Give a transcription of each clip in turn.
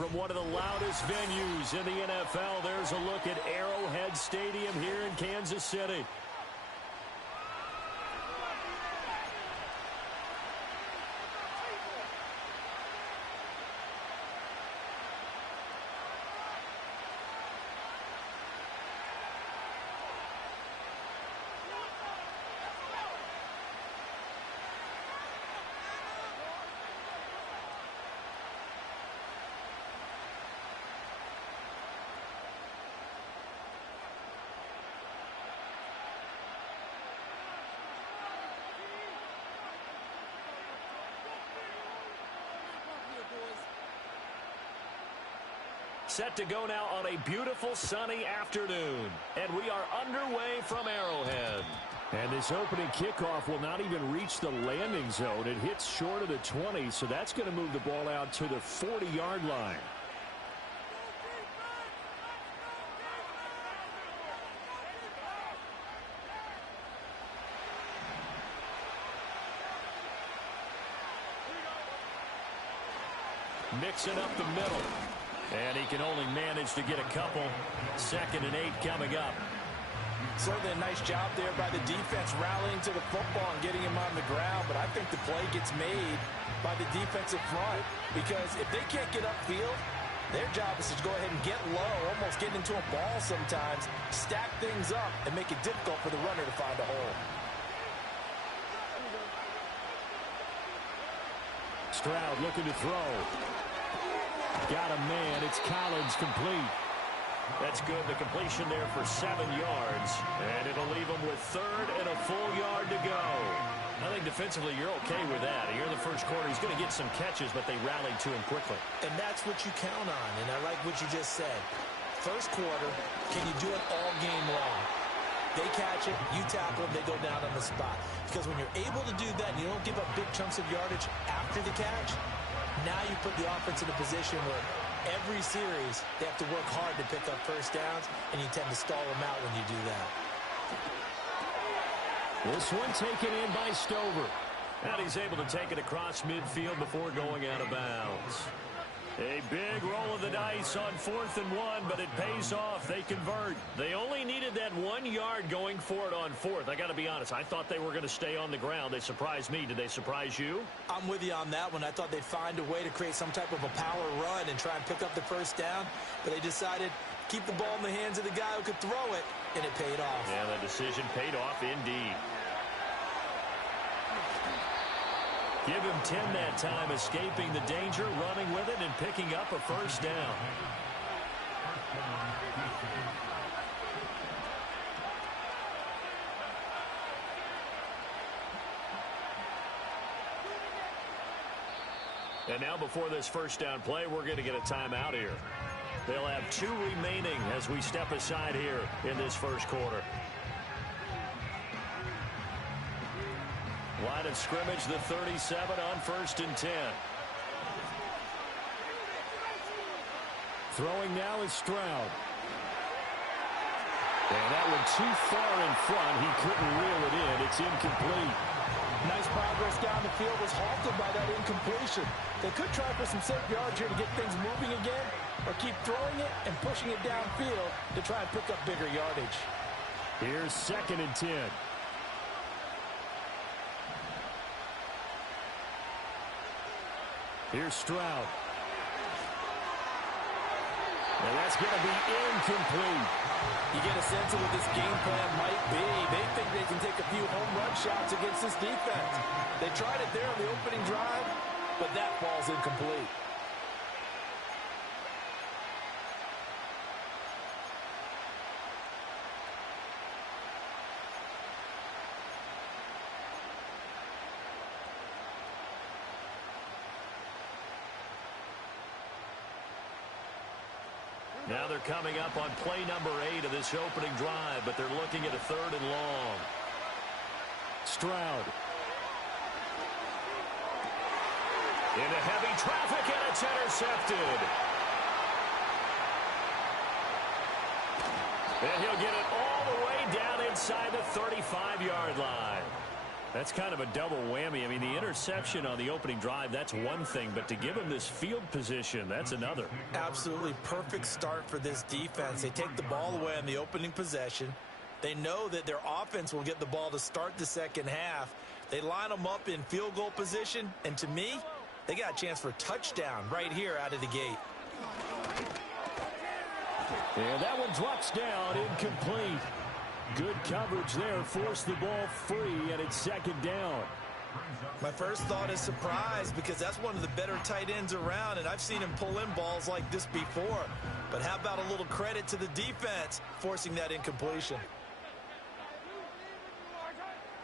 from one of the loudest venues in the NFL. There's a look at Arrowhead Stadium here in Kansas City. Set to go now on a beautiful sunny afternoon. And we are underway from Arrowhead. And this opening kickoff will not even reach the landing zone. It hits short of the 20, so that's going to move the ball out to the 40-yard line. Mixing up the middle. And he can only manage to get a couple. 2nd and 8 coming up. Certainly a nice job there by the defense rallying to the football and getting him on the ground. But I think the play gets made by the defensive front. Because if they can't get upfield, their job is to go ahead and get low, almost get into a ball sometimes, stack things up, and make it difficult for the runner to find a hole. Stroud looking to throw. Got a man. It's Collins complete. That's good. The completion there for 7 yards. And it'll leave him with 3rd and a full yard to go. I think defensively you're okay with that. Here in the first quarter, he's going to get some catches, but they rallied to him quickly. And that's what you count on. And I like what you just said. First quarter, can you do it all game long? They catch it, you tackle them, they go down on the spot. Because when you're able to do that and you don't give up big chunks of yardage after the catch, now you put the offense in a position where every series they have to work hard to pick up first downs, and you tend to stall them out when you do that. This one taken in by Stover. And he's able to take it across midfield before going out of bounds. A big roll of the dice on 4th and 1, but it pays off. They convert. They only needed that 1 yard going for it on 4th. I got to be honest. I thought they were going to stay on the ground. They surprised me. Did they surprise you? I'm with you on that one. I thought they'd find a way to create some type of a power run and try and pick up the first down, but they decided to keep the ball in the hands of the guy who could throw it, and it paid off. Yeah, that decision paid off indeed. Give him 10 that time, escaping the danger, running with it, and picking up a first down. And now before this first down play, we're going to get a timeout here. They'll have 2 remaining as we step aside here in this first quarter. Line of scrimmage, the 37 on 1st and 10. Throwing now is Stroud. And that one too far in front. He couldn't reel it in. It's incomplete. Nice progress down the field was halted by that incompletion. They could try for some safe yards here to get things moving again, or keep throwing it and pushing it downfield to try and pick up bigger yardage. Here's 2nd and 10. Here's Stroud. And that's going to be incomplete. You get a sense of what this game plan might be. They think they can take a few home run shots against this defense. They tried it there on the opening drive, but that ball's incomplete. Now they're coming up on play number 8 of this opening drive, but they're looking at a 3rd and long. Stroud. Into heavy traffic, and it's intercepted. And he'll get it all the way down inside the 35-yard line. That's kind of a double whammy. I mean, the interception on the opening drive, that's one thing, but to give him this field position, that's another. Absolutely perfect start for this defense. They take the ball away on the opening possession. They know that their offense will get the ball to start the second half. They line them up in field goal position, and to me, they got a chance for a touchdown right here out of the gate. And that one drops down, incomplete. Good coverage there, forced the ball free, and it's second down. My first thought is surprise because that's one of the better tight ends around, and I've seen him pull in balls like this before. But how about a little credit to the defense forcing that incompletion?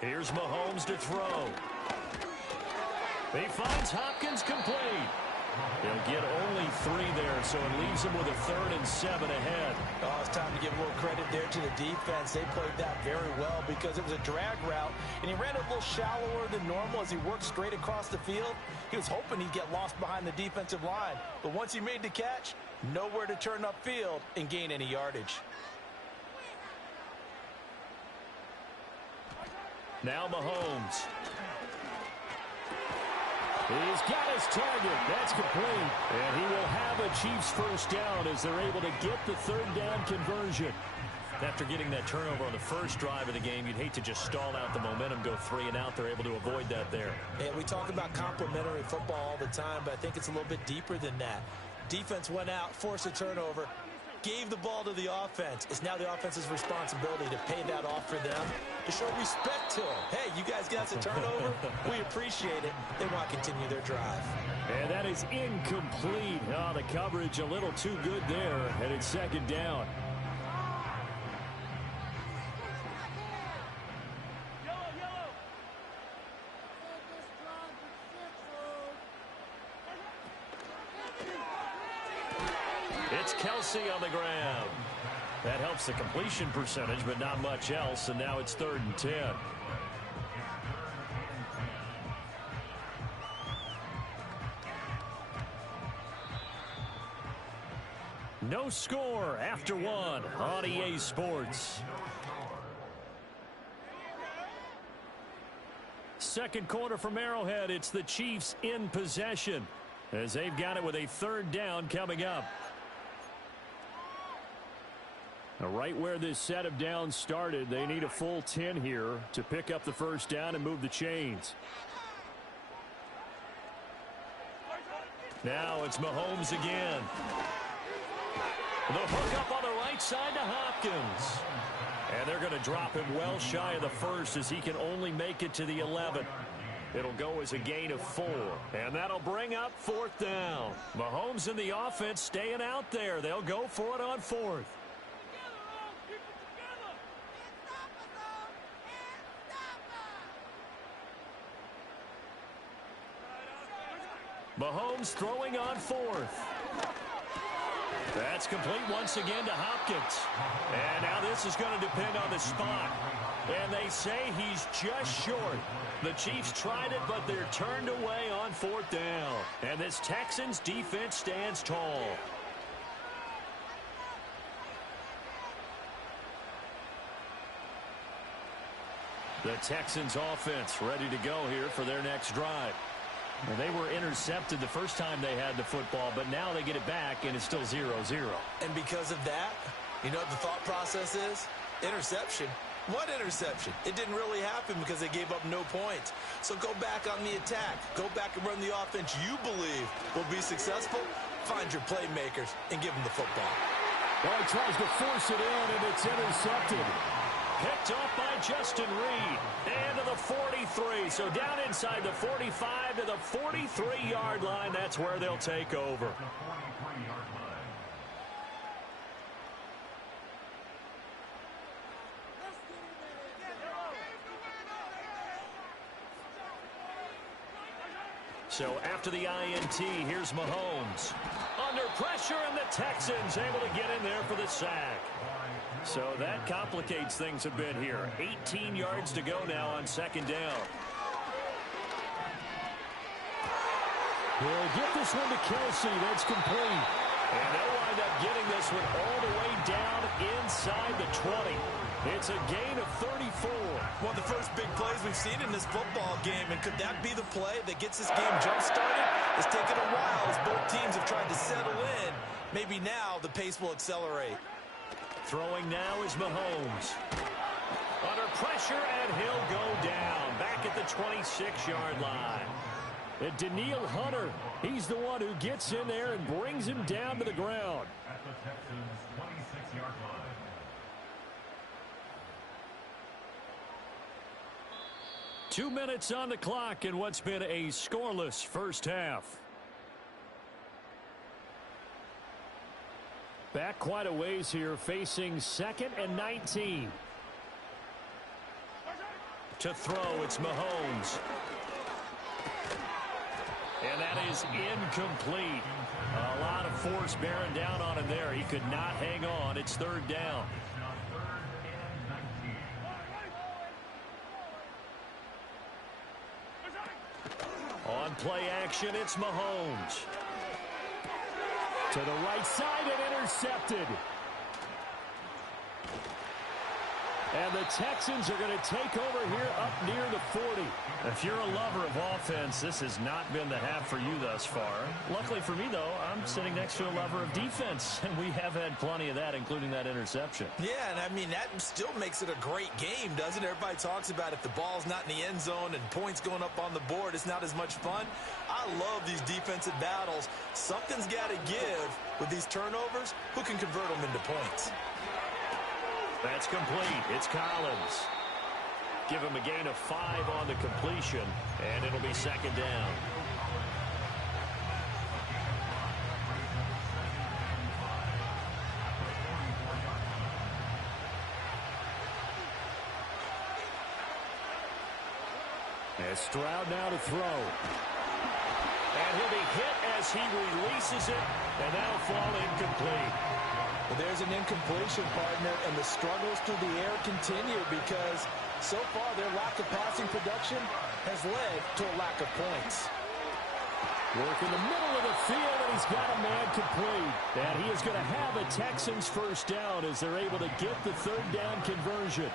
Here's Mahomes to throw. He finds Hopkins complete. He'll get only 3 there, so it leaves him with a 3rd and 7 ahead. Oh, it's time to give a little credit there to the defense. They played that very well because it was a drag route, and he ran it a little shallower than normal as he worked straight across the field. He was hoping he'd get lost behind the defensive line, but once he made the catch, nowhere to turn upfield and gain any yardage. Now Mahomes. He's got his target. That's complete. And he will have a Chiefs first down as they're able to get the 3rd down conversion. After getting that turnover on the first drive of the game, you'd hate to just stall out the momentum, go 3 and out. They're able to avoid that there. And we talk about complementary football all the time, but I think it's a little bit deeper than that. Defense went out, forced a turnover, gave the ball to the offense. It's now the offense's responsibility to pay that off for them, to show respect to them. Hey, you guys got the turnover. We appreciate it. They want to continue their drive. And that is incomplete. Oh, the coverage a little too good there, and it's second down. It's Kelsey on the ground. That helps the completion percentage, but not much else, and now it's 3rd and 10. No score after 1 on EA Sports. Second quarter from Arrowhead. It's the Chiefs in possession as they've got it with a 3rd down coming up. Now, right where this set of downs started, they need a full 10 here to pick up the first down and move the chains. Now it's Mahomes again. The hook up on the right side to Hopkins. And they're going to drop him well shy of the 1st as he can only make it to the 11. It'll go as a gain of 4. And that'll bring up 4th down. Mahomes and the offense staying out there. They'll go for it on 4th. Mahomes throwing on 4th. That's complete once again to Hopkins. And now this is going to depend on the spot. And they say he's just short. The Chiefs tried it, but they're turned away on 4th down. And this Texans defense stands tall. The Texans offense ready to go here for their next drive. And they were intercepted the first time they had the football, but now they get it back, and it's still 0-0. And because of that, you know what the thought process is? Interception. What interception? It didn't really happen because they gave up no points. So go back on the attack. Go back and run the offense you believe will be successful. Find your playmakers and give them the football. Well, he tries to force it in, and it's intercepted. Picked off by Justin Reed. And to the 43. So down inside the 45 to the 43-yard line. That's where they'll take over. So after the INT, here's Mahomes. Under pressure, and the Texans able to get in there for the sack. So that complicates things a bit here. 18 yards to go now on second down. He'll get this one to Kelsey. That's complete. And they'll wind up getting this one all the way down inside the 20. It's a gain of 34. One of the first big plays we've seen in this football game, and could that be the play that gets this game jump-started? It's taken a while as both teams have tried to settle in. Maybe now the pace will accelerate. Throwing now is Mahomes. Under pressure, and he'll go down. Back at the 26-yard line. And Daniil Hunter, he's the one who gets in there and brings him down to the ground. At the Texans' 26-yard line. Two minutes on the clock in what's been a scoreless first half. Back quite a ways here, facing 2nd and 19. To throw, it's Mahomes. And that is incomplete. A lot of force bearing down on him there. He could not hang on. It's 3rd down. On play action, it's Mahomes. To the right side and intercepted. And the Texans are going to take over here up near the 40. If you're a lover of offense, this has not been the half for you thus far. Luckily for me, though, I'm sitting next to a lover of defense, and we have had plenty of that, including that interception. Yeah, and I mean, that still makes it a great game, doesn't it? Everybody talks about if the ball's not in the end zone and points going up on the board, it's not as much fun. I love these defensive battles. Something's got to give with these turnovers. Who can convert them into points? That's complete. It's Collins. Give him a gain of 5 on the completion, and it'll be 2nd down. As Stroud now to throw. And he'll be hit as he releases it, and that'll fall incomplete. Well, there's an incompletion, partner, and the struggles through the air continue because so far their lack of passing production has led to a lack of points. Work in the middle of the field, and he's got a man complete. And he is going to have a Texans first down as they're able to get the 3rd down conversion.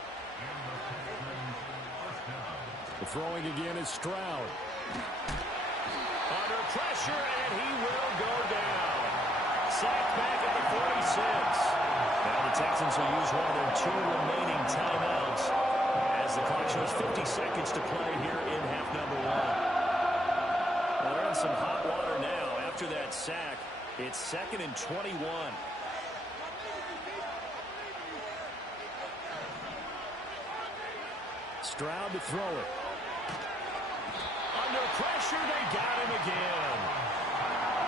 The throwing again is Stroud. Under pressure, and he will go down. Sacked back at the 46. Now the Texans will use one of their 2 remaining timeouts as the clock shows 50 seconds to play here in half number 1. Well, they're in some hot water now. After that sack, it's 2nd and 21. Stroud to throw it. Under pressure, they got him again.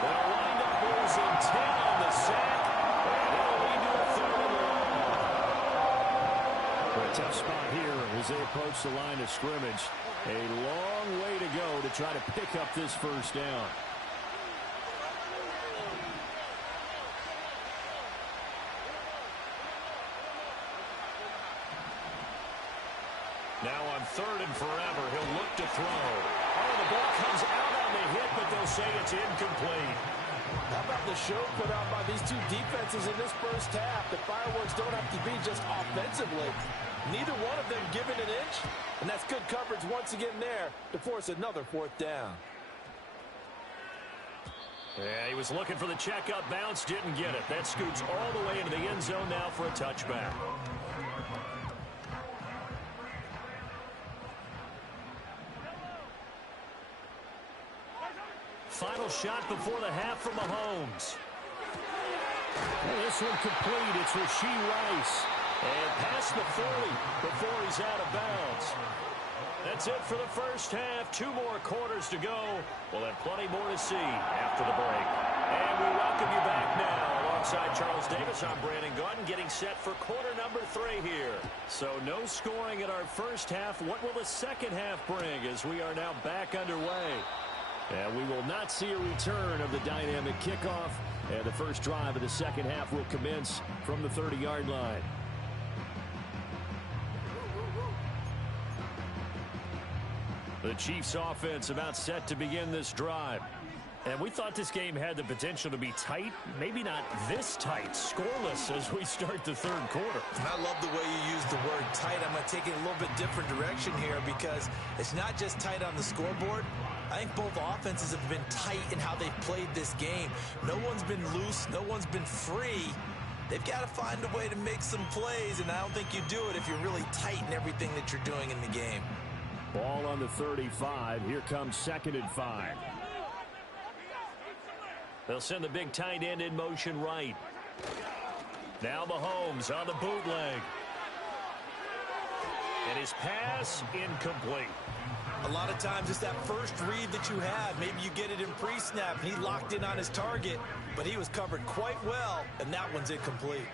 They'll wind up losing 10 on the sack, and it'll lead to a 3rd and long. A tough spot here as they approach the line of scrimmage. A long way to go to try to pick up this first down. Now on 3rd and forever, he'll look to throw. Oh, the ball comes out on the hit, but they'll say it's incomplete. How about the show put on by these 2 defenses in this first half? The fireworks don't have to be just offensively. Neither one of them given an inch, and that's good coverage once again there to force another 4th down. Yeah, he was looking for the checkup bounce, didn't get it. That scoots all the way into the end zone now for a touchback. Final shot before the half from Mahomes. And this one complete. It's Rashee Rice. And past the 40 before he's out of bounds. That's it for the first half. 2 more quarters to go. We'll have plenty more to see after the break. And we welcome you back now. Alongside Charles Davis, I'm Brandon Gaudin, getting set for quarter number 3 here. So no scoring in our first half. What will the second half bring as we are now back underway? And we will not see a return of the dynamic kickoff. And the first drive of the second half will commence from the 30-yard line. The Chiefs offense about set to begin this drive. And we thought this game had the potential to be tight, maybe not this tight, scoreless as we start the third quarter. And I love the way you use the word tight. I'm going to take it a little bit different direction here because it's not just tight on the scoreboard. I think both offenses have been tight in how they've played this game. No one's been loose. No one's been free. They've got to find a way to make some plays, and I don't think you do it if you're really tight in everything that you're doing in the game. Ball on the 35. Here comes 2nd and 5. They'll send the big tight end in motion right. Now Mahomes on the bootleg. And his pass incomplete. A lot of times it's that first read that you have. Maybe you get it in pre-snap, and he locked in on his target, but he was covered quite well, and that one's incomplete.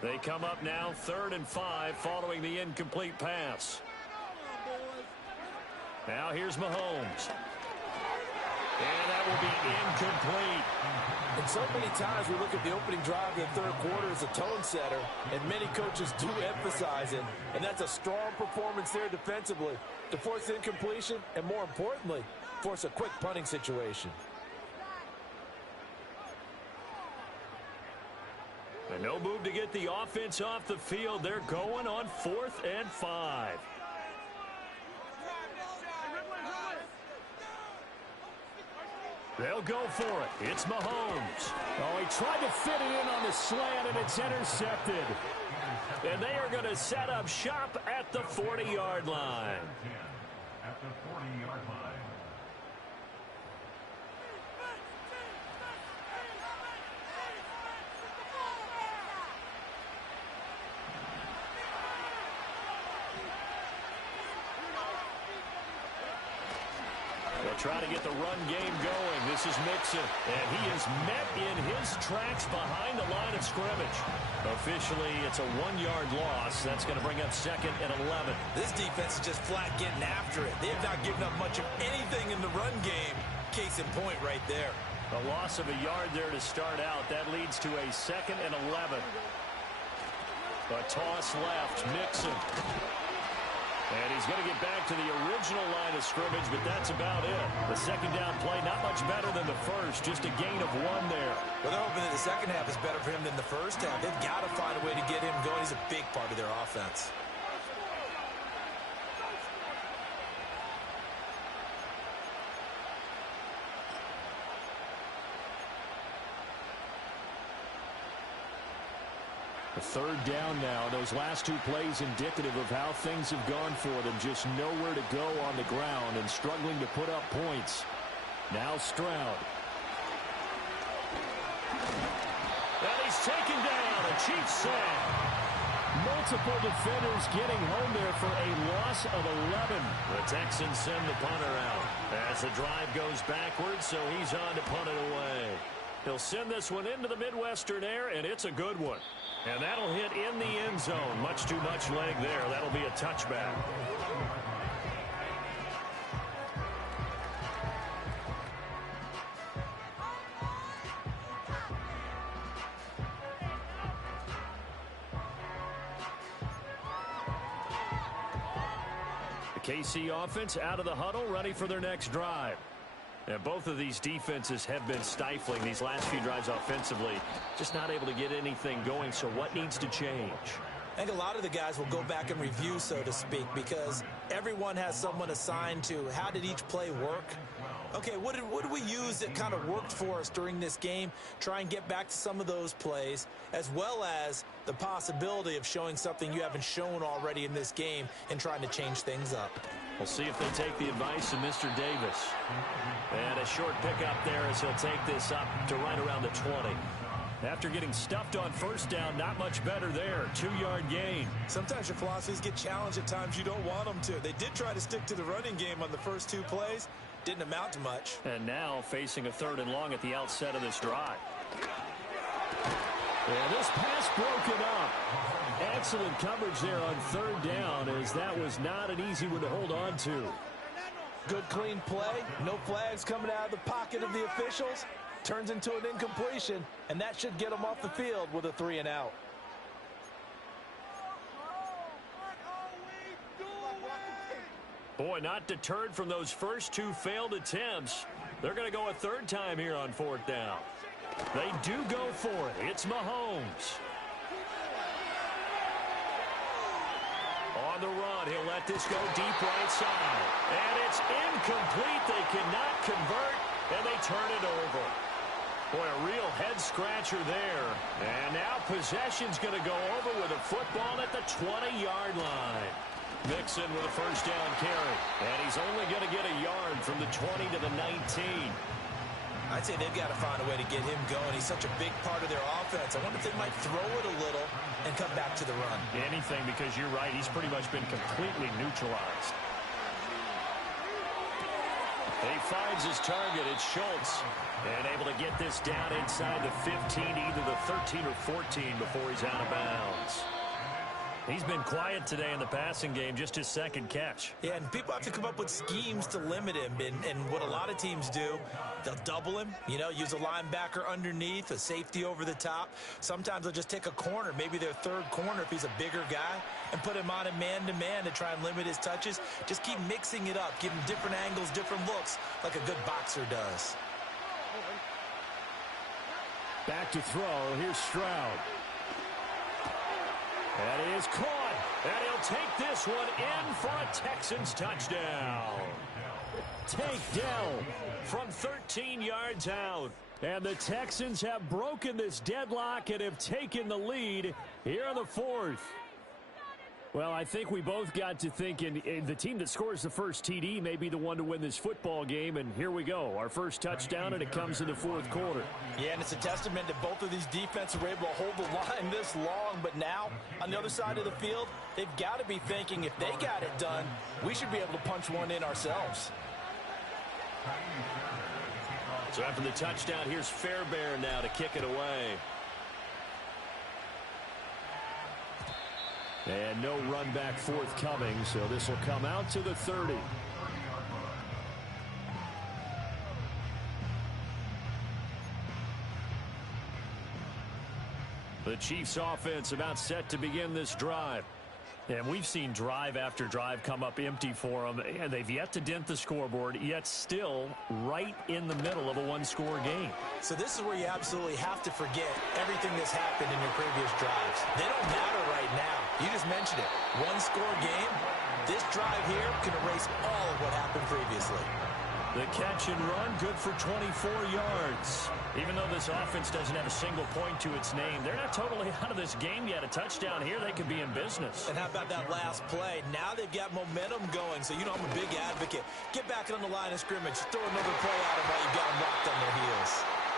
They come up now 3rd and 5 following the incomplete pass. Now here's Mahomes. And that will be incomplete. And so many times we look at the opening drive of the third quarter as a tone setter, and many coaches do emphasize it. And that's a strong performance there defensively to force incompletion and, more importantly, force a quick punting situation. And no move to get the offense off the field. They're going on 4th and 5. They'll go for it. It's Mahomes. Oh, he tried to fit it in on the slant, and it's intercepted. And they are going to set up shop at the 40-yard line. At the 40-yard line. They'll try to get the run game going. This is Mixon, and he is met in his tracks behind the line of scrimmage. Officially, it's a 1-yard loss. That's going to bring up 2nd and 11. This defense is just flat getting after it. They have not given up much of anything in the run game. Case in point right there. A loss of a yard there to start out. That leads to a 2nd and 11. A toss left. Mixon. And he's going to get back to the original line of scrimmage, but that's about it. The second down play, not much better than the first, just a gain of 1 there. Well, they're hoping that the second half is better for him than the first half. They've got to find a way to get him going. He's a big part of their offense. A 3rd down now. Those last 2 plays indicative of how things have gone for them. Just nowhere to go on the ground and struggling to put up points. Now Stroud. And he's taken down. A Chiefs sack. Multiple defenders getting home there for a loss of 11. The Texans send the punter out as the drive goes backwards, so he's on to punt it away. He'll send this one into the Midwestern air, and it's a good one. And that'll hit in the end zone. Much too much leg there. That'll be a touchback. The KC offense out of the huddle, ready for their next drive. And both of these defenses have been stifling these last few drives offensively. Just not able to get anything going, so what needs to change? I think a lot of the guys will go back and review, so to speak, because everyone has someone assigned to how did each play work. Okay, what did we use that kind of worked for us during this game? Try and get back to some of those plays, as well as the possibility of showing something you haven't shown already in this game and trying to change things up. We'll see if they take the advice of Mr. Davis. And a short pickup there as he'll take this up to right around the 20. After getting stuffed on 1st down, not much better there. 2-yard gain. Sometimes your philosophies get challenged at times you don't want them to. They did try to stick to the running game on the first 2 plays. Didn't amount to much. And now facing a 3rd and long at the outset of this drive. And this pass broken up. Excellent coverage there on 3rd down, as that was not an easy one to hold on to. Good clean play. No flags coming out of the pocket of the officials. Turns into an incompletion, and that should get them off the field with a 3 and out. Boy, not deterred from those first 2 failed attempts. They're going to go a third time here on fourth down. They do go for it. It's Mahomes. On the run, he'll let this go deep right side. And it's incomplete. They cannot convert, and they turn it over. Boy, a real head-scratcher there. And now possession's going to go over with a football at the 20-yard line. Mixon with a first down carry. And he's only going to get a yard from the 20 to the 19. I'd say they've got to find a way to get him going. He's such a big part of their offense. I wonder if they might throw it a little and come back to the run. Anything, because you're right. He's pretty much been completely neutralized. He finds his target. It's Schultz. And able to get this down inside the 15, either the 13 or 14 before he's out of bounds. He's been quiet today in the passing game, just his second catch. Yeah, and people have to come up with schemes to limit him. And what a lot of teams do, they'll double him, use a linebacker underneath, a safety over the top. Sometimes they'll just take a corner, maybe their third corner if he's a bigger guy, and put him on a man-to-man to try and limit his touches. Just keep mixing it up, give him different angles, different looks, like a good boxer does. Back to throw. Here's Stroud. And he is caught. And he'll take this one in for a Texans touchdown. Takedown from 13 yards out. And the Texans have broken this deadlock and have taken the lead here in the fourth. Well, I think we both got to thinking the team that scores the first TD may be the one to win this football game, and here we go. Our first touchdown, and it comes in the fourth quarter. Yeah, and it's a testament that both of these defenses were able to hold the line this long, but now, on the other side of the field, they've got to be thinking if they got it done, we should be able to punch one in ourselves. So after the touchdown, here's Fairbairn now to kick it away. And no run back forthcoming, so this will come out to the 30. The Chiefs offense about set to begin this drive. And we've seen drive after drive come up empty for them, and they've yet to dent the scoreboard, yet still right in the middle of a one-score game. So this is where you absolutely have to forget everything that's happened in your previous drives. They don't matter right now. You just mentioned it. One-score game. This drive here can erase all of what happened previously. The catch and run, good for 24 yards. Even though this offense doesn't have a single point to its name, they're not totally out of this game yet. A touchdown here, they could be in business. And how about that last play? Now they've got momentum going, so I'm a big advocate. Get back on the line of scrimmage. Throw another play at them while you've got them locked on their heels.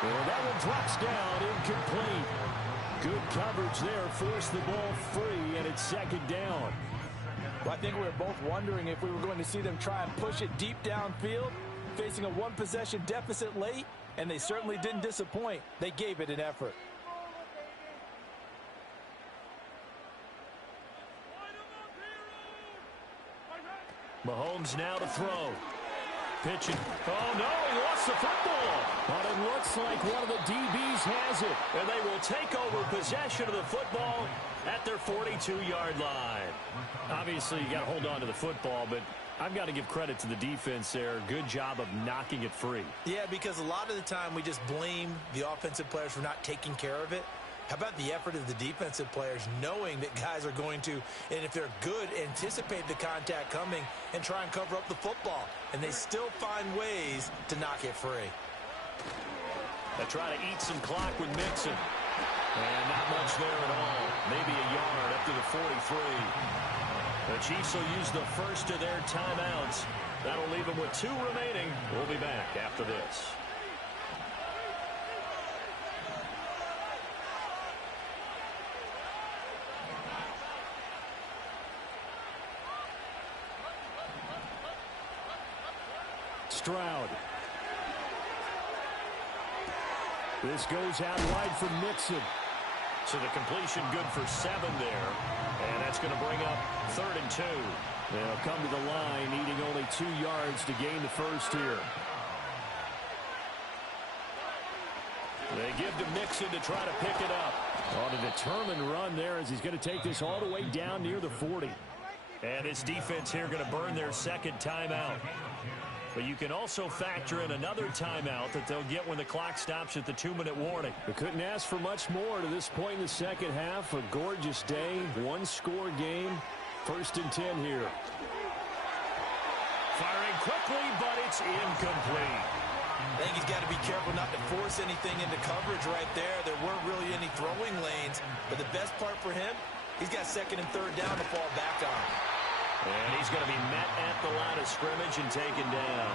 Well, that one drops down, incomplete. Good coverage there, forced the ball free, and it's second down. Well, I think we were both wondering if we were going to see them try and push it deep downfield, facing a one-possession deficit late, and they certainly didn't disappoint. They gave it an effort. Mahomes now to throw. Pitching. Oh, no, he lost the football. But it looks like one of the DBs has it. And they will take over possession of the football at their 42-yard line. Obviously, you got to hold on to the football, but I've got to give credit to the defense there. Good job of knocking it free. Yeah, because a lot of the time we just blame the offensive players for not taking care of it. How about the effort of the defensive players knowing that guys are going to, and if they're good, anticipate the contact coming and try and cover up the football. And they still find ways to knock it free. They try to eat some clock with Mixon. And not much there at all. Maybe a yard up to the 43. The Chiefs will use the first of their timeouts. That'll leave them with 2 remaining. We'll be back after this. Stroud. This goes out wide for Mixon. So the completion good for 7 there. And that's going to bring up 3rd and 2. They'll come to the line, needing only 2 yards to gain the first here. They give to Mixon to try to pick it up. On a determined run there as he's going to take this all the way down near the 40. And this defense here going to burn their second timeout. But you can also factor in another timeout that they'll get when the clock stops at the 2-minute warning. We couldn't ask for much more to this point in the second half. A gorgeous day, one-score game. 1st and 10 here. Firing quickly, but it's incomplete. I think he's got to be careful not to force anything into coverage right there. There weren't really any throwing lanes. But the best part for him, he's got 2nd and 3rd down to fall back on. And he's going to be met at the line of scrimmage and taken down.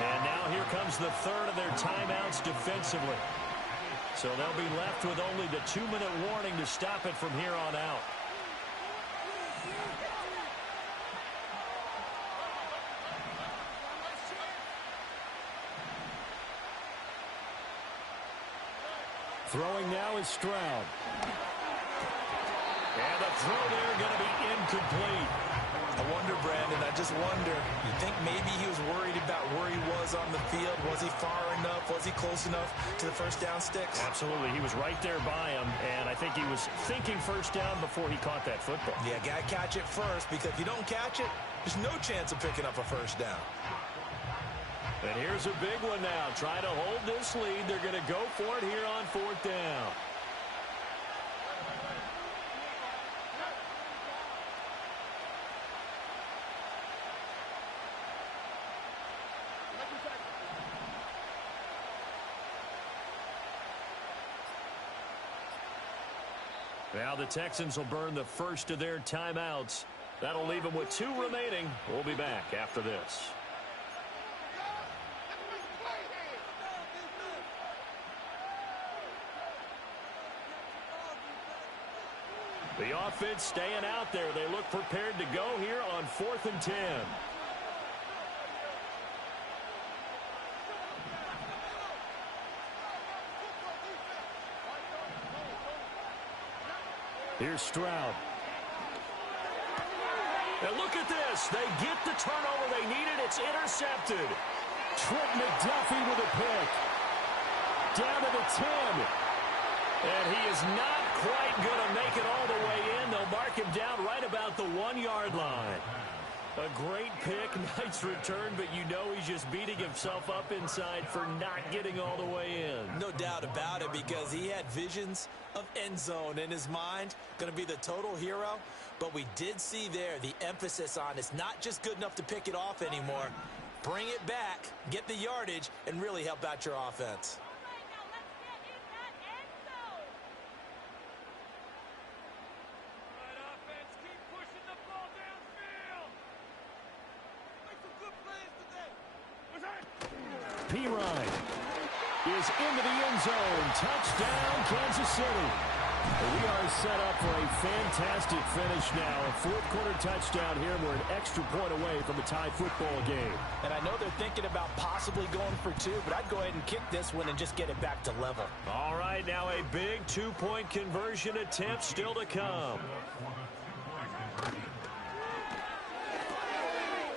And now here comes the 3rd of their timeouts defensively. So they'll be left with only the 2-minute warning to stop it from here on out. Throwing now is Stroud. And the throw there going to be incomplete. I wonder, Brandon, I just wonder, you think maybe he was worried about where he was on the field? Was he far enough? Was he close enough to the first down sticks? Absolutely. He was right there by him, and I think he was thinking first down before he caught that football. Yeah, got to catch it first, because if you don't catch it, there's no chance of picking up a first down. And here's a big one now. Try to hold this lead. They're going to go for it here on 4th down. Now the Texans will burn the first of their timeouts. That'll leave them with 2 remaining. We'll be back after this. The offense staying out there. They look prepared to go here on 4th and 10. Here's Stroud. And look at this. They get the turnover they needed. It's intercepted. Trent McDuffie with a pick. Down to the 10. And he is not quite going to make it all the way in. They'll mark him down right about the 1-yard line. A great pick, nice return, but you know he's just beating himself up inside for not getting all the way in. No doubt about it, because he had visions of end zone in his mind. Going to be the total hero. But we did see there the emphasis on it's not just good enough to pick it off anymore. Bring it back, get the yardage, and really help out your offense. P-Ryan is into the end zone. Touchdown, Kansas City. We are set up for a fantastic finish now. A 4th quarter touchdown here. We're an extra point away from a tie football game. And I know they're thinking about possibly going for 2, but I'd go ahead and kick this one and just get it back to level. All right, now a big 2-point conversion attempt still to come.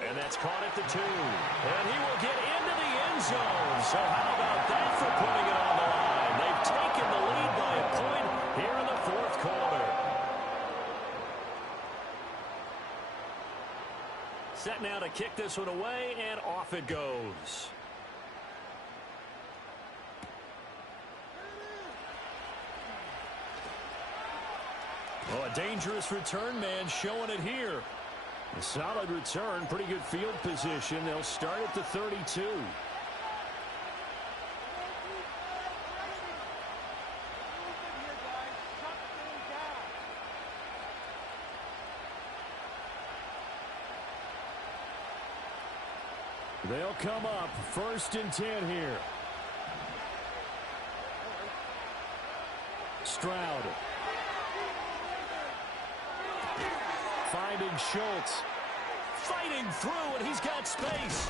And that's caught at the 2. And he will get into the end zone. So how about that for putting it on the line? They've taken the lead by a point here in the 4th quarter. Set now to kick this one away, and off it goes. Oh, a dangerous return man showing it here. A solid return, pretty good field position. They'll start at the 32. They'll come up 1st and 10 here. Stroud. Finding Schultz. Fighting through, and he's got space.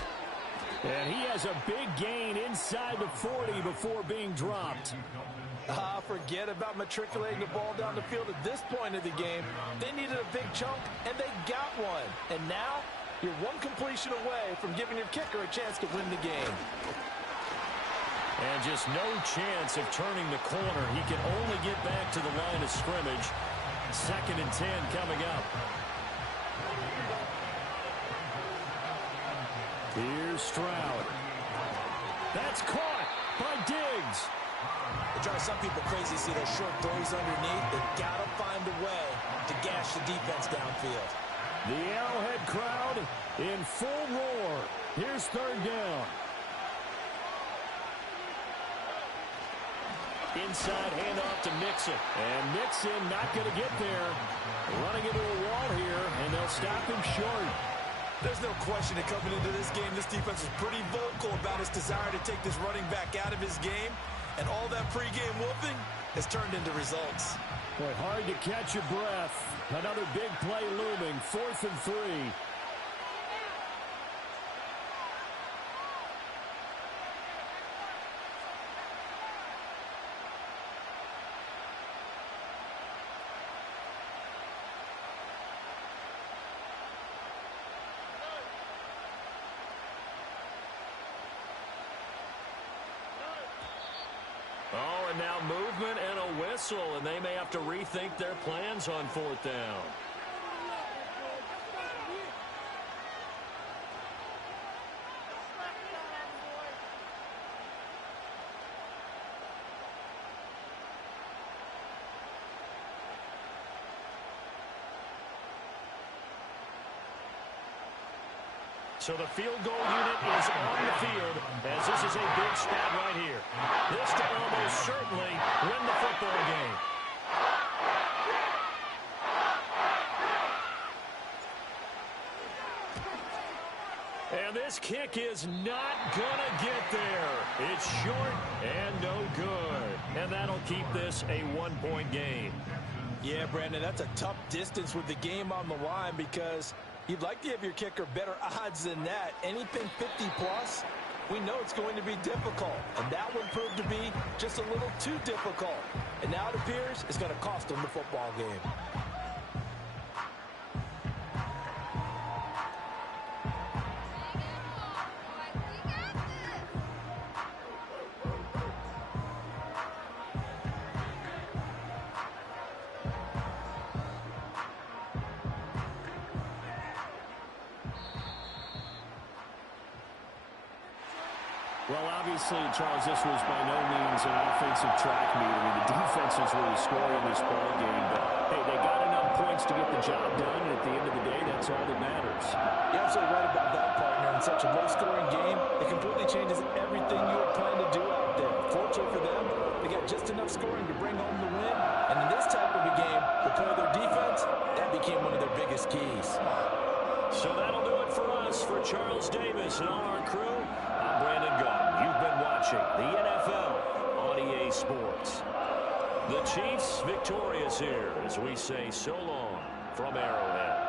And he has a big gain inside the 40 before being dropped. Forget about matriculating the ball down the field at this point of the game. They needed a big chunk, and they got one. And now, you're one completion away from giving your kicker a chance to win the game. And just no chance of turning the corner. He can only get back to the line of scrimmage. 2nd and 10 coming up. Here's Stroud. That's caught by Diggs. It drives some people crazy to see those short throws underneath. They've got to find a way to gash the defense downfield. The Arrowhead crowd in full roar. Here's third down. Inside handoff to Mixon. And Mixon not going to get there. Running into a wall here, and they'll stop him short. There's no question that coming into this game, this defense is pretty vocal about its desire to take this running back out of his game. And all that pregame whooping has turned into results. Boy, hard to catch your breath. Another big play looming, 4th and 3. Oh, and now movement and a whistle, and they may have to rethink their plans on 4th down. So the field goal unit is on the field as this is a big spot right here. This to almost certainly win the football game. And this kick is not going to get there. It's short and no good. And that'll keep this a 1-point game. Yeah, Brandon, that's a tough distance with the game on the line because you'd like to have your kicker better odds than that. Anything 50-plus, we know it's going to be difficult. And that one proved to be just a little too difficult. And now it appears it's going to cost them the football game. Well, obviously, Charles, this was by no means an offensive track meet. I mean, the defense is really scoring this ball game. But, hey, they got enough points to get the job done, and at the end of the day, that's all that matters. You're absolutely right about that, partner. In such a low-scoring game, it completely changes everything you had planned to do out there. Fortunately for them, they got just enough scoring to bring home the win. And in this type of a game, the play of their defense, that became one of their biggest keys. So that'll do it for us. For Charles Davis and all our crew, I'm Brandon Gaudin. You've been watching the NFL on EA Sports. The Chiefs victorious here as we say so long from Arrowhead.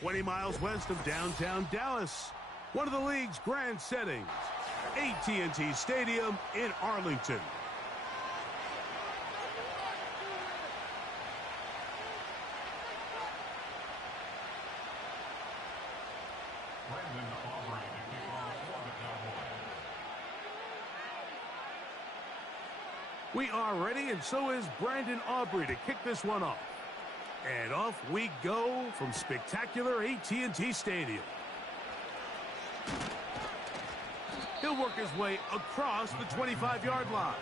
20 miles west of downtown Dallas, one of the league's grand settings, AT&T Stadium in Arlington. We are ready, and so is Brandon Aubrey to kick this one off. And off we go from spectacular AT&T Stadium. He'll work his way across the 25-yard line.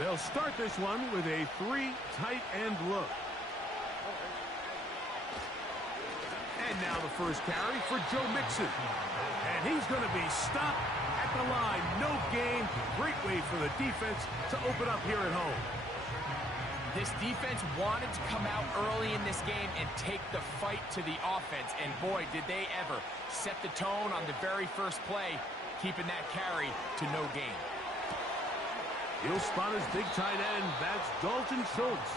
They'll start this one with a 3 tight end look. And now the first carry for Joe Mixon. And he's going to be stopped at the line. No gain. Great way for the defense to open up here at home. This defense wanted to come out early in this game and take the fight to the offense. And boy, did they ever set the tone on the very first play, keeping that carry to no gain. He'll spot his big tight end. That's Dalton Schultz.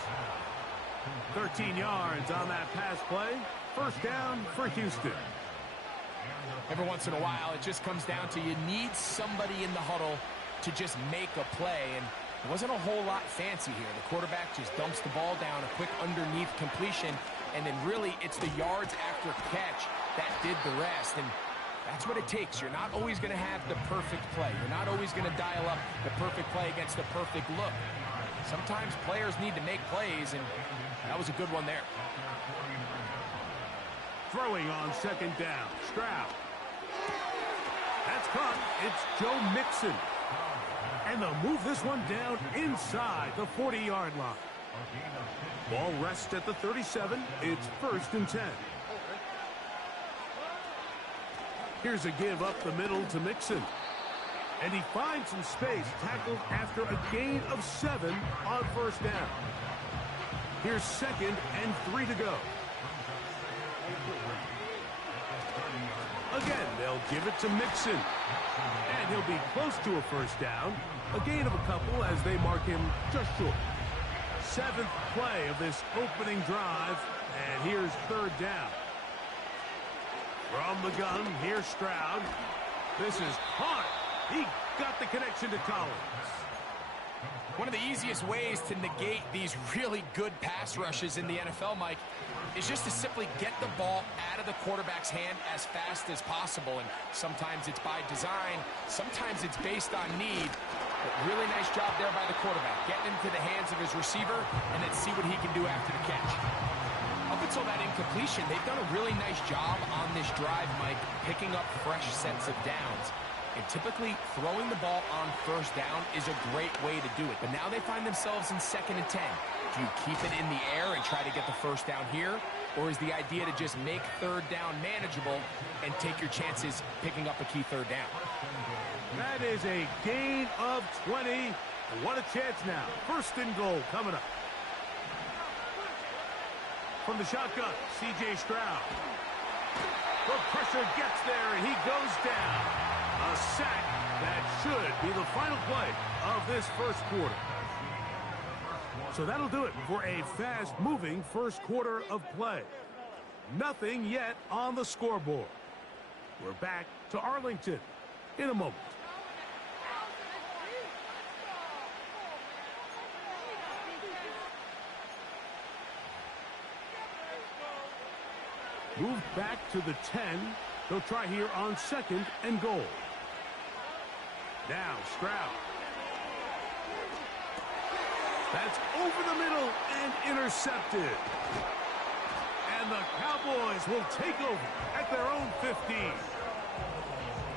13 yards on that pass play. First down for Houston. Every once in a while, it just comes down to you need somebody in the huddle to just make a play. And it wasn't a whole lot fancy here. The quarterback just dumps the ball down, a quick underneath completion, and then really it's the yards after catch that did the rest. And that's what it takes. You're not always going to have the perfect play. You're not always going to dial up the perfect play against the perfect look. Sometimes players need to make plays, and that was a good one there. Throwing on second down, Stroud. That's caught. It's Joe Mixon. And they'll move this one down inside the 40-yard line. Ball rests at the 37. It's 1st and 10. Here's a give up the middle to Mixon. And he finds some space, tackled after a gain of 7 on first down. Here's 2nd and 3 to go. Again, they'll give it to Mixon. And he'll be close to a first down. A gain of a couple as they mark him just short. 7th play of this opening drive. And here's 3rd down. From the gun, here's Stroud. This is hard. He got the connection to Collins. One of the easiest ways to negate these really good pass rushes in the NFL, Mike, is just to simply get the ball out of the quarterback's hand as fast as possible. And sometimes it's by design, sometimes it's based on need. But really nice job there by the quarterback, getting into the hands of his receiver and then see what he can do after the catch. Up until that incompletion, they've done a really nice job on this drive, Mike, picking up fresh sets of downs. And typically, throwing the ball on first down is a great way to do it. But now they find themselves in 2nd and 10. Do you keep it in the air and try to get the first down here? Or is the idea to just make 3rd down manageable and take your chances picking up a key 3rd down? That is a gain of 20. What a chance now. 1st and goal coming up. From the shotgun, C.J. Stroud. The pressure gets there, and he goes down. A sack that should be the final play of this first quarter. So that'll do it for a fast-moving first quarter of play. Nothing yet on the scoreboard. We're back to Arlington in a moment. Move back to the 10. They'll try here on 2nd and goal. Now Stroud. That's over the middle and intercepted. And the Cowboys will take over at their own 15.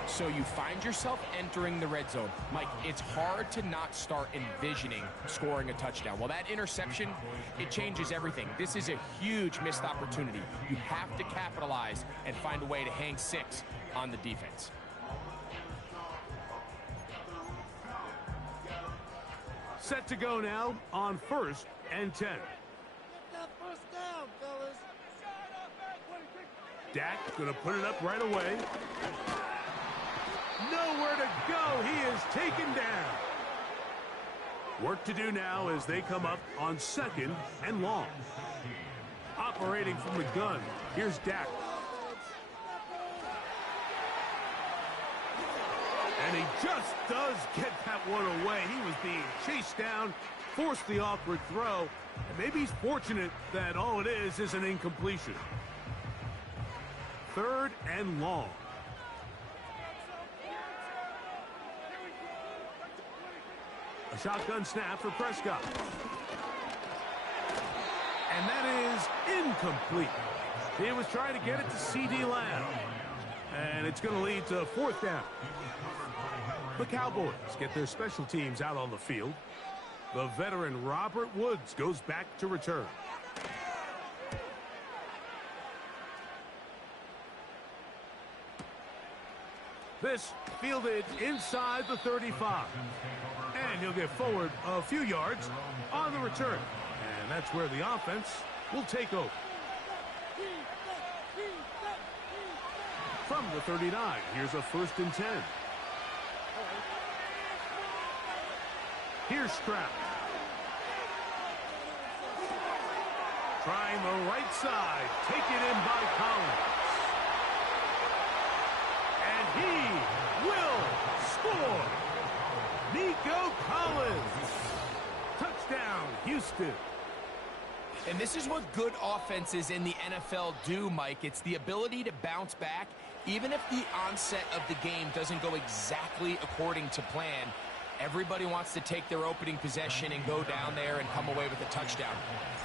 So you find yourself entering the red zone. Mike, it's hard to not start envisioning scoring a touchdown. Well, that interception, it changes everything. This is a huge missed opportunity. You have to capitalize and find a way to hang 6 on the defense. Set to go now on 1st and 10. That first down, fellas. Dak going to put it up right away. Nowhere to go. He is taken down. Work to do now as they come up on 2nd and long. Operating from the gun, here's Dak. And he just does get that one away. He was being chased down, forced the awkward throw, and maybe he's fortunate that all it is an incompletion. 3rd and long. A shotgun snap for Prescott. And that is incomplete. He was trying to get it to C.D. Lamb. And it's going to lead to 4th down. The Cowboys get their special teams out on the field. The veteran Robert Woods goes back to return. This fielded inside the 35. And he'll get forward a few yards on the return. And that's where the offense will take over. From the 39, here's a 1st and 10. Here's Stroud. Trying the right side. Taken in by Collins. And he will score. Nico Collins. Touchdown, Houston. And this is what good offenses in the NFL do, Mike. It's the ability to bounce back, even if the onset of the game doesn't go exactly according to plan. Everybody wants to take their opening possession and go down there and come away with a touchdown.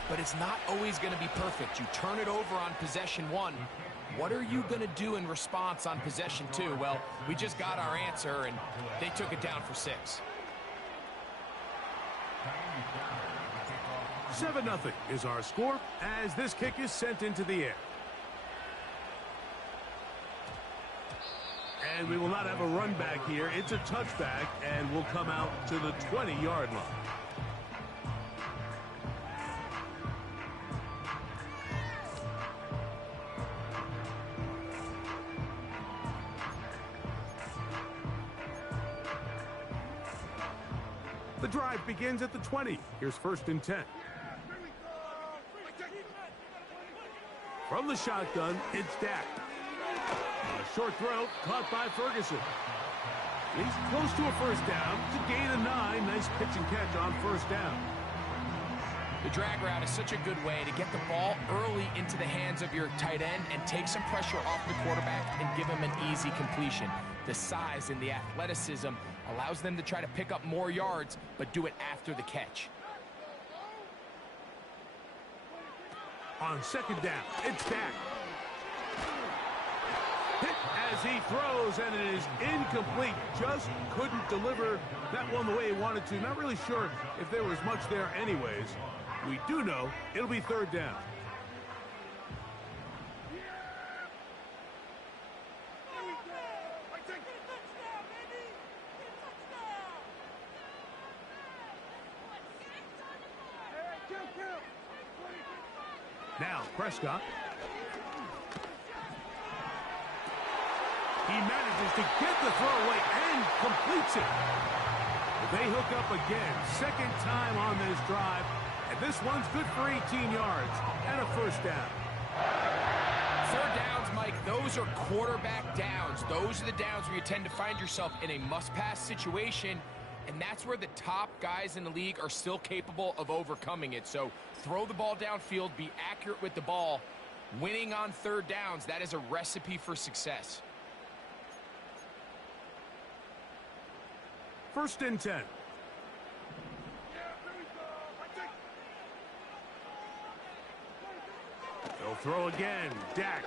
But it's not always going to be perfect. You turn it over on possession 1. What are you going to do in response on possession 2? Well, we just got our answer, and they took it down for 6. 7-0 is our score as this kick is sent into the air. And we will not have a run back here. It's a touchback, and will come out to the 20-yard line. The drive begins at the 20. Here's 1st and 10. From the shotgun, it's Dak. A short throw caught by Ferguson. He's close to a 1st down to gain a 9. Nice pitch and catch on 1st down. The drag route is such a good way to get the ball early into the hands of your tight end and take some pressure off the quarterback and give him an easy completion. The size and the athleticism allows them to try to pick up more yards, but do it after the catch. On 2nd down, it's Dak. Hit as he throws, and it is incomplete. Just couldn't deliver that one the way he wanted to. Not really sure if there was much there anyways. We do know it'll be 3rd down. Now, Prescott. He manages to get the throw away and completes it. They hook up again. 2nd time on this drive. And this one's good for 18 yards and a 1st down. 3rd downs, Mike, those are quarterback downs. Those are the downs where you tend to find yourself in a must-pass situation. And that's where the top guys in the league are still capable of overcoming it. So throw the ball downfield, be accurate with the ball. Winning on 3rd downs, that is a recipe for success. 1st and 10. They'll throw again. Dak.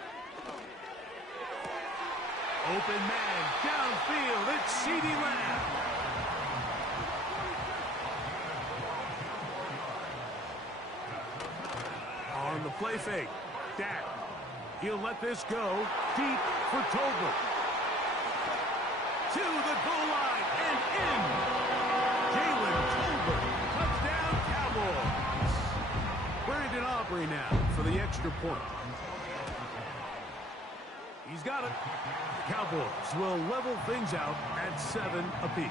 Open man downfield. It's C.D. Lamb. On the play fake, Dak. He'll let this go deep for Tolbert. To the goal line and in. Jalen Tolbert. Touchdown, Cowboys. Brandon Aubrey now for the extra point. He's got it. The Cowboys will level things out at 7 apiece.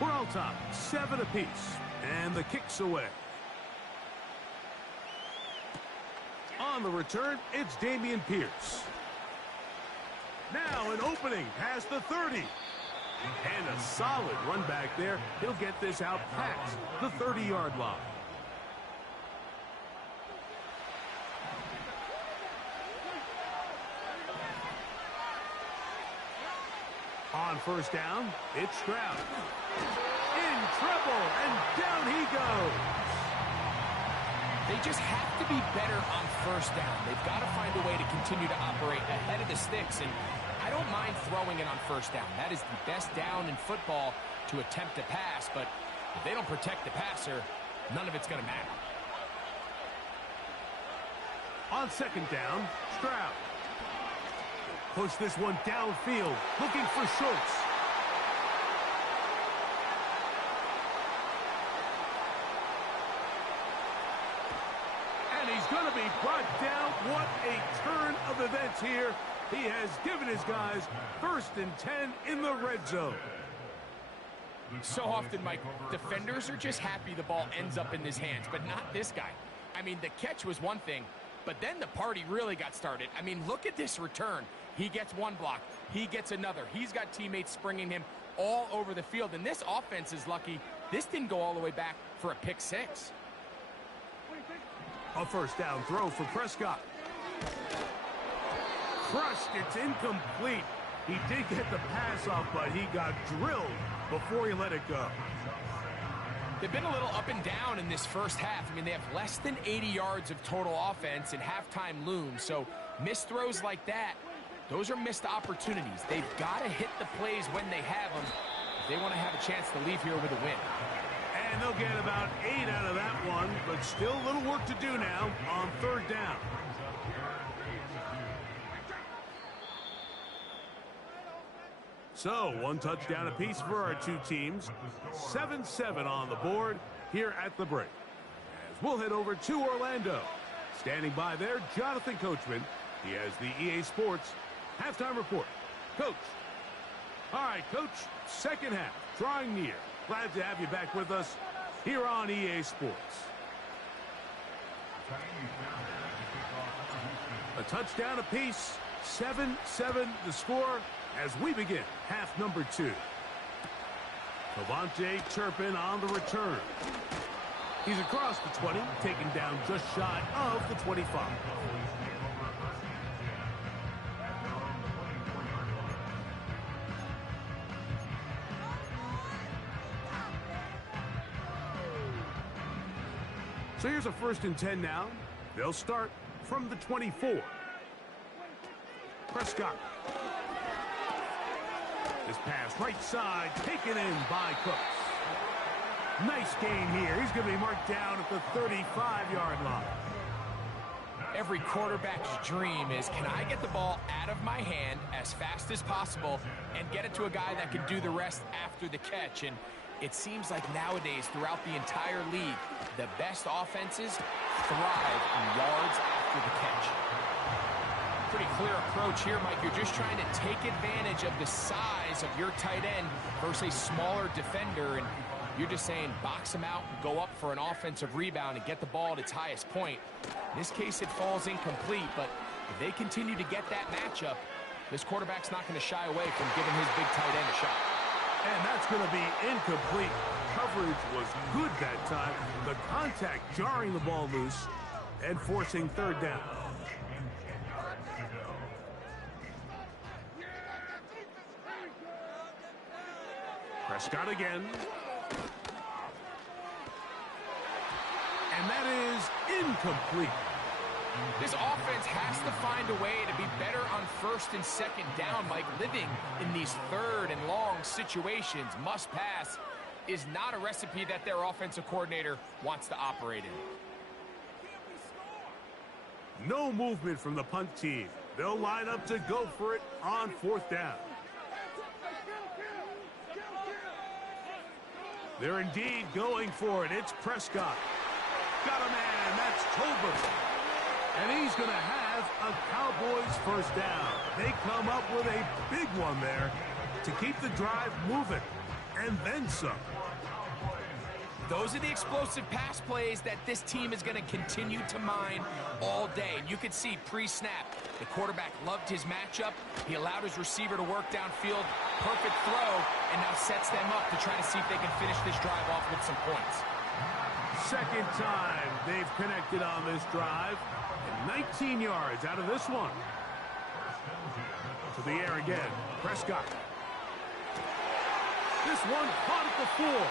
We're all top, 7 apiece, and the kick's away. On the return, it's Dameon Pierce. Now an opening past the 30. And a solid run back there. He'll get this out past the 30-yard line. On first down, it's Stroud. In trouble, and down he goes. They just have to be better on first down. They've got to find a way to continue to operate ahead of the sticks, and I don't mind throwing it on first down. That is the best down in football to attempt to pass, but if they don't protect the passer, none of it's going to matter. On second down, Stroud. Push this one downfield, looking for Schultz. And he's going to be brought down. What a turn of events here. He has given his guys 1st and 10 in the red zone. So often, Mike, defenders are just happy the ball ends up in his hands, but not this guy. I mean, the catch was one thing, but then the party really got started. I mean, look at this return. He gets one block. He gets another. He's got teammates springing him all over the field, and this offense is lucky this didn't go all the way back for a pick six. A first down throw for Prescott. Crushed. It's incomplete. He did get the pass off, but he got drilled before he let it go. They've been a little up and down in this first half. I mean, they have less than 80 yards of total offense and halftime looms. So missed throws like that, those are missed opportunities. They've got to hit the plays when they have them if they want to have a chance to leave here with a win. And they'll get about 8 out of that one, but still a little work to do now on third down. So, one touchdown apiece for our two teams. 7-7 on the board here at the break. As we'll head over to Orlando. Standing by there, Jonathan Coachman. He has the EA Sports halftime report. Coach. All right, Coach, second half, drawing near. Glad to have you back with us here on EA Sports. A touchdown apiece, 7-7 the score as we begin half number 2. Cavante Turpin on the return. He's across the 20, taken down just shy of the 25. So here's a 1st and 10 now. They'll start from the 24. Prescott. This pass right side, taken in by Cooks. Nice gain here. He's going to be marked down at the 35-yard line. Every quarterback's dream is, can I get the ball out of my hand as fast as possible and get it to a guy that can do the rest after the catch? And it seems like nowadays, throughout the entire league, the best offenses thrive in yards after the catch. Pretty clear approach here, Mike. You're just trying to take advantage of the size of your tight end versus a smaller defender, and you're just saying box him out and go up for an offensive rebound and get the ball at its highest point. In this case, it falls incomplete, but if they continue to get that matchup, this quarterback's not going to shy away from giving his big tight end a shot. And that's going to be incomplete. Coverage was good that time. The contact jarring the ball loose and forcing third down. Prescott again. And that is incomplete. This offense has to find a way to be better on 1st and 2nd down, Mike. Living in these 3rd and long situations, must pass, is not a recipe that their offensive coordinator wants to operate in. No movement from the punt team. They'll line up to go for it on 4th down. They're indeed going for it. It's Prescott. Got a man. That's Tolbert. And he's going to have a Cowboys first down. They come up with a big one there to keep the drive moving. And then some. Those are the explosive pass plays that this team is going to continue to mine all day. And you can see pre-snap, the quarterback loved his matchup. He allowed his receiver to work downfield. Perfect throw, and now sets them up to try to see if they can finish this drive off with some points. Second time they've connected on this drive. And 19 yards out of this one. To the air again. Prescott. This one caught at the 4.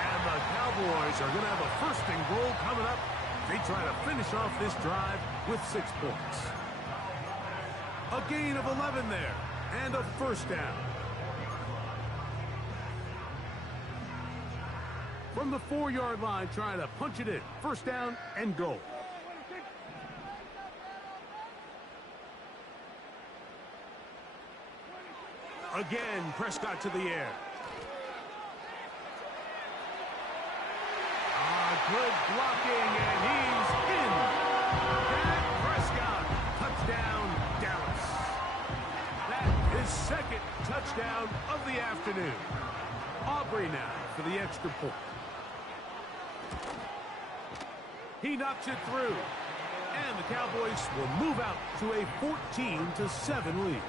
And the Cowboys are going to have a first and goal coming up. They try to finish off this drive with 6 points. A gain of 11 there. And a first down. From the 4-yard line, trying to punch it in. First down and goal. Again, Prescott to the air. Good blocking, and he's in. Dak Prescott, touchdown, Dallas. That is second touchdown of the afternoon. Aubrey now for the extra point. He knocks it through, and the Cowboys will move out to a 14-7 lead.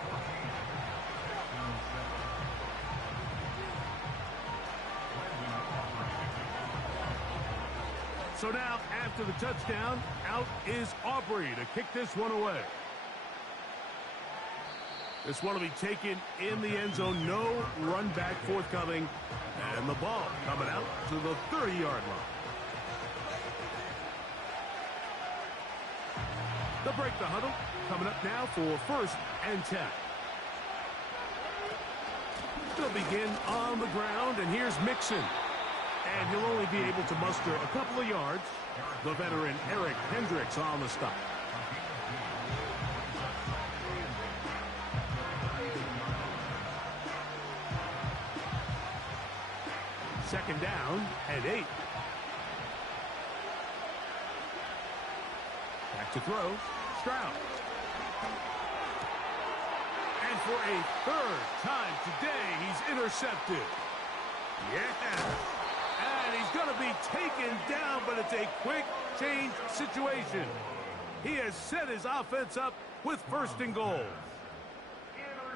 So now, after the touchdown, out is Aubrey to kick this one away. This one will be taken in the end zone. No run back forthcoming. And the ball coming out to the 30-yard line. They'll break the huddle. Coming up now for first and 10. They'll begin on the ground, and here's Mixon. And he'll only be able to muster a couple of yards. The veteran Eric Hendricks on the stop. Second down and 8. Back to throw. Stroud. And for a third time today, he's intercepted. Yeah. And he's going to be taken down, but it's a quick change situation. He has set his offense up with first and goal.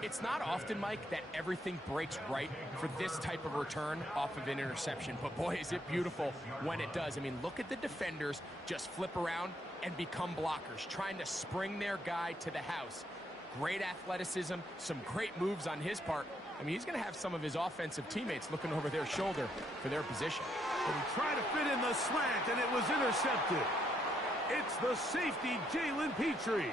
It's not often, Mike, that everything breaks right for this type of return off of an interception. But, boy, is it beautiful when it does. I mean, look at the defenders just flip around and become blockers, trying to spring their guy to the house. Great athleticism, some great moves on his part. I mean, he's going to have some of his offensive teammates looking over their shoulder for their position. But he tried to fit in the slant, and it was intercepted. It's the safety, Jalen Petrie.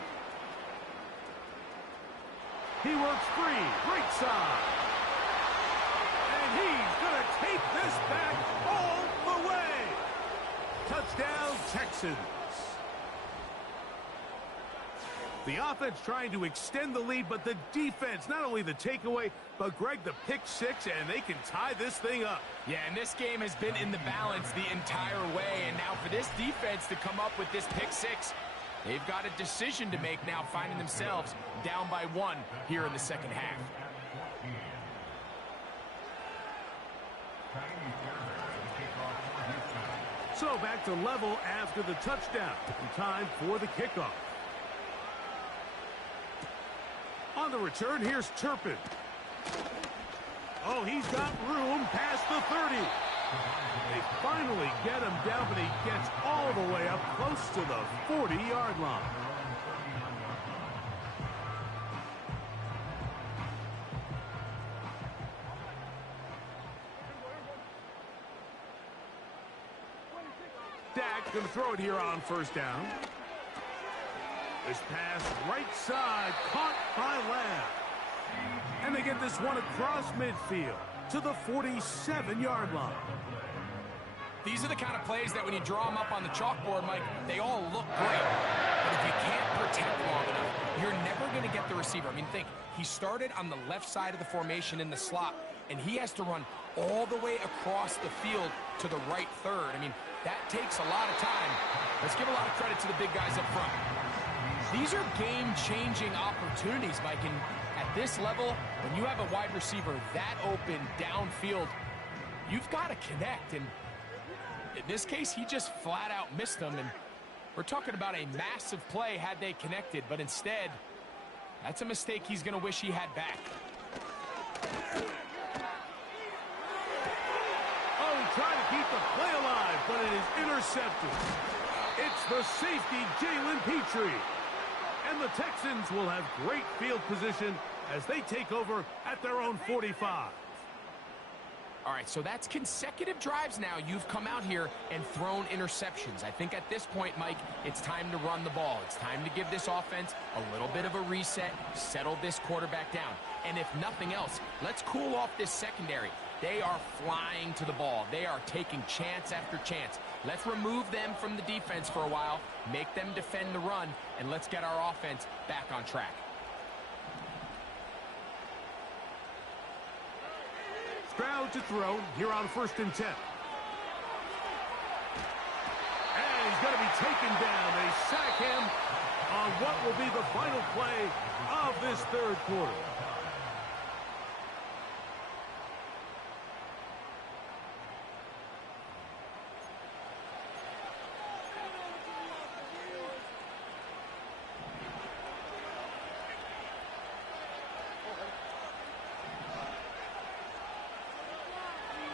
He works free, right side. And he's going to take this back all the way. Touchdown, Texans. The offense trying to extend the lead, but the defense, not only the takeaway, but Greg, the pick six, and they can tie this thing up. Yeah, and this game has been in the balance the entire way, and now for this defense to come up with this pick six, they've got a decision to make now, finding themselves down by 1 here in the second half. So back to level after the touchdown, and time for the kickoff. On the return, here's Turpin. Oh, he's got room past the 30. They finally get him down, but he gets all the way up close to the 40-yard line. Dak going to throw it here on first down. This pass right side, caught by Lamb. And they get this one across midfield to the 47-yard line. These are the kind of plays that when you draw them up on the chalkboard, Mike, they all look great. But if you can't protect long enough, you're never going to get the receiver. I mean, think, he started on the left side of the formation in the slot, and he has to run all the way across the field to the right third. I mean, that takes a lot of time. Let's give a lot of credit to the big guys up front. These are game-changing opportunities, Mike, and at this level, when you have a wide receiver that open downfield, you've got to connect, and in this case, he just flat-out missed them, and we're talking about a massive play had they connected, but instead, that's a mistake he's going to wish he had back. Oh, he tried to keep the play alive, but it is intercepted. It's the safety, Jalen Petrie. And the Texans will have great field position as they take over at their own 45. All right, so that's consecutive drives now. You've come out here and thrown interceptions. I think at this point, Mike, it's time to run the ball. It's time to give this offense a little bit of a reset, settle this quarterback down. And if nothing else, let's cool off this secondary. They are flying to the ball. They are taking chance after chance. Let's remove them from the defense for a while, make them defend the run, and let's get our offense back on track. Stroud to throw here on 1st and 10. And he's going to be taken down. They sack him on what will be the final play of this third quarter.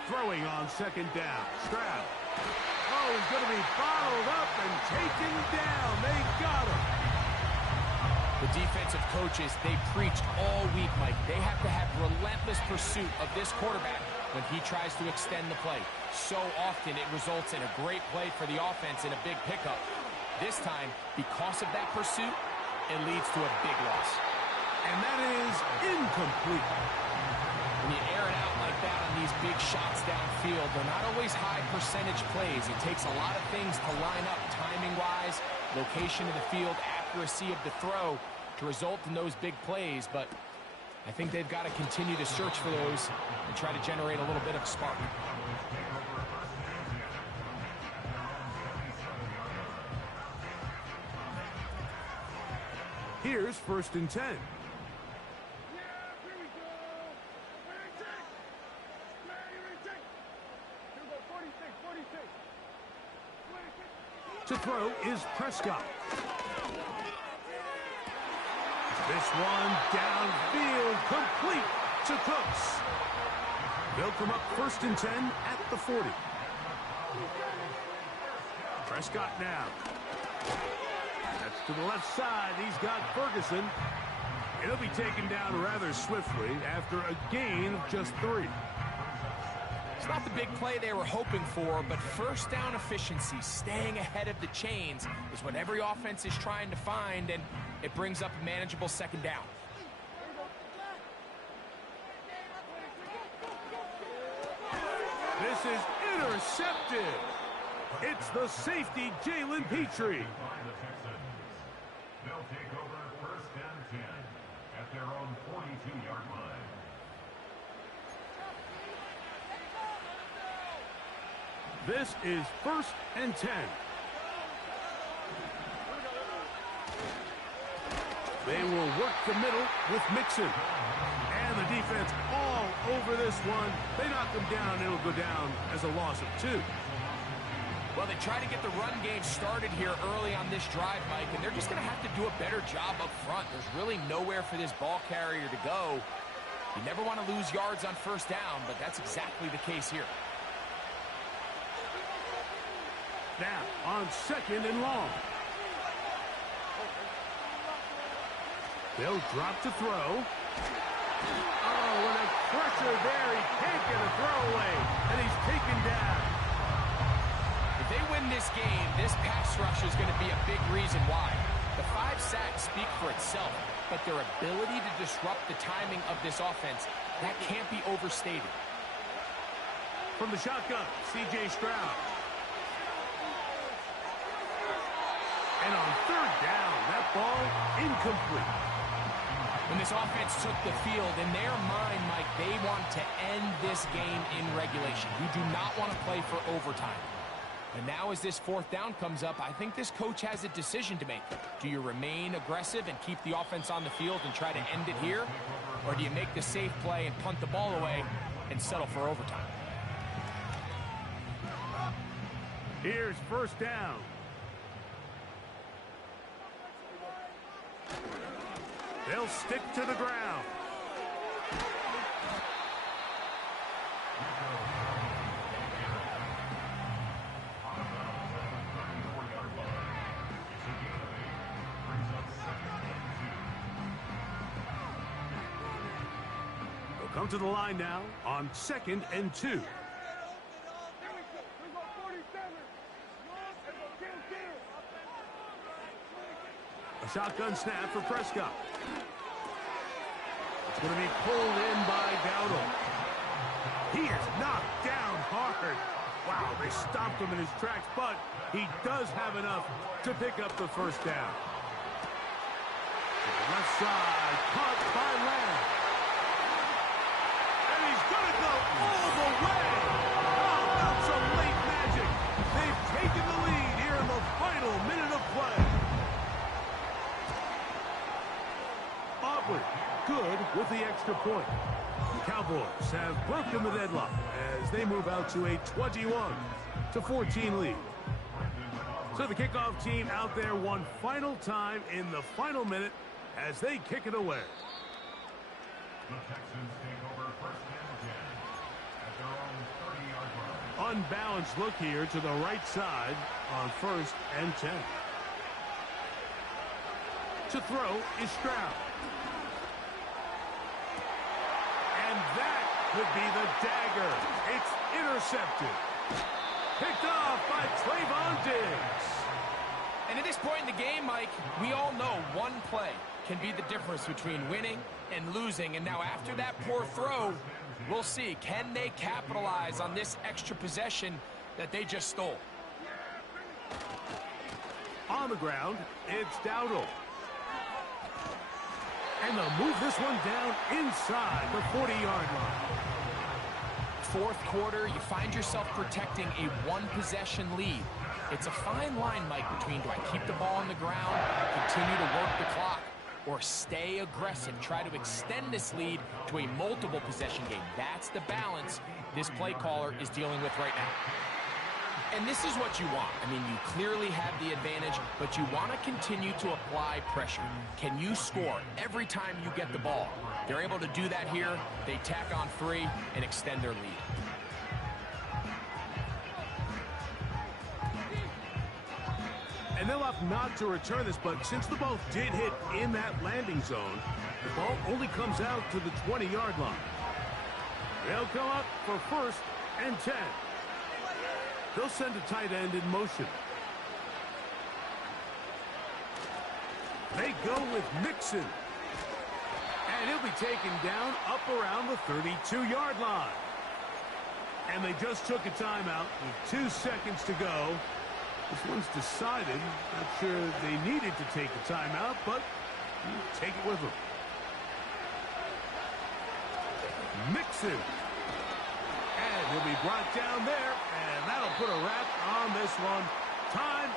Throwing on 2nd down. Stroud. Oh, he's going to be bottled up and taken down. They got him. The defensive coaches, they preached all week, Mike. They have to have relentless pursuit of this quarterback when he tries to extend the play. So often it results in a great play for the offense and a big pickup. This time, because of that pursuit, it leads to a big loss. And that is incomplete. When you air it out like that on these big shots downfield, they're not always high percentage plays. It takes a lot of things to line up timing-wise, location of the field, accuracy of the throw to result in those big plays. But I think they've got to continue to search for those and try to generate a little bit of spark. Here's 1st and 10. To throw is Prescott. This one downfield, complete to Cooks. They'll come up 1st and 10 at the 40. Prescott now. That's to the left side. He's got Ferguson. It'll be taken down rather swiftly after a gain of just 3. It's not the big play they were hoping for, but first down efficiency, staying ahead of the chains, is what every offense is trying to find, and it brings up a manageable 2nd down. This is intercepted. It's the safety, Jalen Petrie. They'll take over 1st and 10 at their own 42-yard line. This is 1st and 10. They will work the middle with Mixon. And the defense all over this one. They knock them down. It'll go down as a loss of 2. Well, they try to get the run game started here early on this drive, Mike, and they're just going to have to do a better job up front. There's really nowhere for this ball carrier to go. You never want to lose yards on 1st down, but that's exactly the case here. Now, on 2nd and long. They'll drop to throw. Oh, and a pressure there. He can't get a throw away, and he's taken down. If they win this game, this pass rush is going to be a big reason why. The 5 sacks speak for itself, but their ability to disrupt the timing of this offense, that can't be overstated. From the shotgun, C.J. Stroud. And on 3rd down, that ball incomplete. When this offense took the field, in their mind, Mike, they want to end this game in regulation. You do not want to play for overtime. And now as this fourth down comes up, I think this coach has a decision to make. Do you remain aggressive and keep the offense on the field and try to end it here? Or do you make the safe play and punt the ball away and settle for overtime? Here's first down. They'll stick to the ground. They'll come to the line now on 2nd and 2. A shotgun snap for Prescott. It's going to be pulled in by Dowdle. He is knocked down hard. Wow, they stopped him in his tracks, but he does have enough to pick up the first down. To the left side, caught by Lamb. And he's going to go all the way. Oh, that's some late magic. They've taken the lead here in the final minute of play. Aubrey, good with the extra point. The Cowboys have broken the deadlock as they move out to a 21-14 lead. So the kickoff team out there one final time in the final minute as they kick it away. The Texans take over first and 10 at their own 30-yard line. Unbalanced look here to the right side on 1st and 10. To throw is Stroud. And that could be the dagger. It's intercepted. Picked off by Trayvon Diggs. And at this point in the game, Mike, we all know one play can be the difference between winning and losing. And now after that poor throw, we'll see. Can they capitalize on this extra possession that they just stole? On the ground, it's Dowdle. And they'll move this one down inside the 40-yard line. Fourth quarter, you find yourself protecting a one-possession lead. It's a fine line, Mike, between do I keep the ball on the ground, continue to work the clock, or stay aggressive, try to extend this lead to a multiple possession game. That's the balance this play caller is dealing with right now. And this is what you want. I mean, you clearly have the advantage, but you want to continue to apply pressure. Can you score every time you get the ball? They're able to do that here. They tack on 3 and extend their lead. And they'll opt not to return this, but since the ball did hit in that landing zone, the ball only comes out to the 20-yard line. They'll come up for 1st and 10. They'll send a tight end in motion. They go with Mixon. And he'll be taken down up around the 32-yard line. And they just took a timeout with 2 seconds to go. This one's decided. Not sure they needed to take a timeout, but take it with them. Mixon. And he'll be brought down there, and that'll put a wrap on this one. Time